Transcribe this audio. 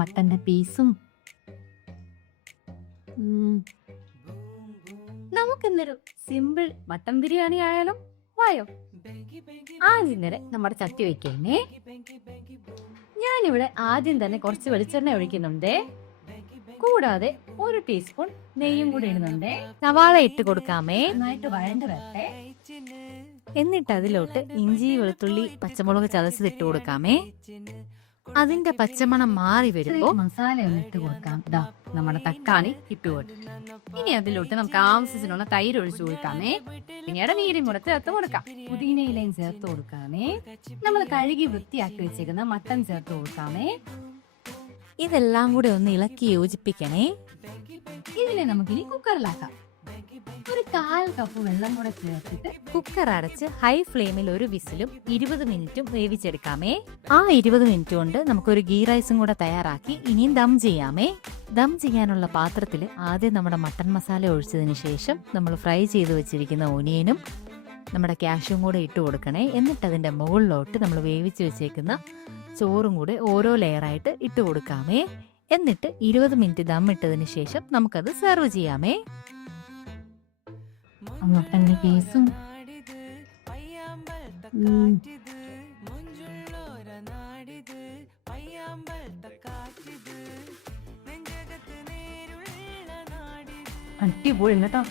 മട്ടന്റെ പീസും. നമുക്കിന്നൊരു simple mutton biryani ആയാലോ? വായോ. ആദ്യം നേരെ നമ്മുടെ ചട്ടി വെക്കണേ. ഞാനിവിടെ ആദ്യം തന്നെ കുറച്ച് വെളിച്ചെണ്ണ ഒഴിക്കുന്നുണ്ട്. കൂടാതെ 1 ടീസ്പൂൺ നെയ്യും കൂടി ഇടുന്നുണ്ട്. സവാള ഇട്ട് കൊടുക്കാമേ. നന്നായിട്ട് വഴണ്ട് വരട്ടെ. എന്നിട്ട് അതിലോട്ട് ഇഞ്ചി, വെളുത്തുള്ളി, പച്ചമുളക് ചതച്ചത് ഇട്ട് കൊടുക്കാമേ. അതിന്റെ പച്ചമണം മാറി വരുമ്പോ മസാല ഒന്ന് ഇട്ട് കൊടുക്കാം. നമ്മുടെ തക്കാളി ഇട്ട് കൊടുക്കും. ഇനി അതിലോട്ട് നമുക്ക് ആവശ്യത്തിനുള്ള തൈര് ഒഴിച്ചു കൊടുക്കാമേ. പിന്നീട് നീരും കൂടെ ചേർത്ത് കൊടുക്കാം. പുതിനയിലയും ചേർത്ത് കൊടുക്കാമേ. നമ്മൾ കഴുകി വൃത്തിയാക്കി വെച്ചേക്കുന്ന മട്ടൻ ചേർത്ത് കൊടുക്കാമേ. ഇതെല്ലാം കൂടെ ഒന്ന് ഇളക്കി യോജിപ്പിക്കണേ. ഇതിനെ നമുക്കിനി കുക്കറിലാക്കാം. ഒരു 1/4 കപ്പ് വെള്ളം കൂടെ ചേർത്തിട്ട് കുക്കർ അടച്ച് ഹൈ ഫ്ലെയിമിൽ 1 വിസിലും 20 മിനിറ്റും വേവിച്ചെടുക്കാമേ. ആ 20 മിനിറ്റ് കൊണ്ട് നമുക്കൊരു ഗീ റൈസും കൂടെ തയ്യാറാക്കി ഇനിയും ദം ചെയ്യാമേ. ദം ചെയ്യാനുള്ള പാത്രത്തിൽ ആദ്യം നമ്മുടെ മട്ടൻ മസാല ഒഴിച്ചതിന് ശേഷം നമ്മൾ ഫ്രൈ ചെയ്ത് വെച്ചിരിക്കുന്ന ഒനിയനും നമ്മുടെ കാഷ്യൂം കൂടെ ഇട്ട് കൊടുക്കണേ. എന്നിട്ട് അതിന്റെ മുകളിലോട്ട് നമ്മൾ വേവിച്ച് വെച്ചേക്കുന്ന ചോറും കൂടെ ഓരോ ലെയറായിട്ട് ഇട്ട് കൊടുക്കാമേ. എന്നിട്ട് 20 മിനിറ്റ് ദം ഇട്ടതിന് ശേഷം നമുക്കത് സെർവ് ചെയ്യാമേ. മട്ടന്റെ പീസും അടിപൊളി കേട്ടോ.